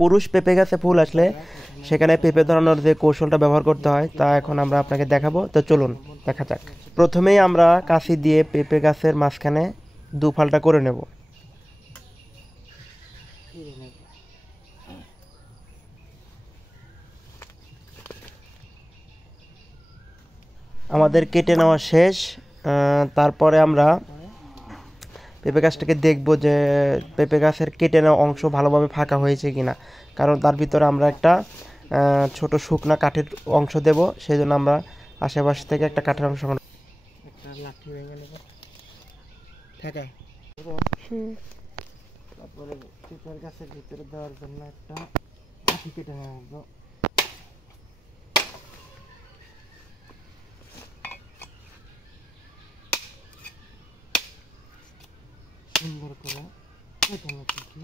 পুরুষ পেঁপে গাছে ফুল আসলে সেখানে পেঁপে ধরানোর যে কৌশলটা ব্যবহার করতে হয় তা এখন আমরা আপনাকে দেখাবো। তো চলুন দেখা যাক। প্রথমেই আমরা কাঁচি দিয়ে পেঁপে গাছের মাঝখানে দু ফালটা করে নেব। আমাদের কেটে নেওয়া শেষ। তারপরে আমরা পেঁপে গাছটাকে দেখবো যে পেঁপে গাছের কেটে নেওয়া অংশ ভালোভাবে ফাঁকা হয়েছে কিনা, কারণ তার ভিতরে আমরা একটা ছোট শুকনা কাঠের অংশ দেব, সেই জন্য আমরা আশেপাশ থেকে একটা কাঠের অংশ একটা লাঠি ভেঙে নেব ঠেকা। তারপরে পেঁপের গাছের ভিতরে দেওয়ার জন্য একটা কাঠি কেটে নেব। সুন্দর করে কেটে নিচ্ছি।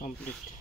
কমপ্লিট।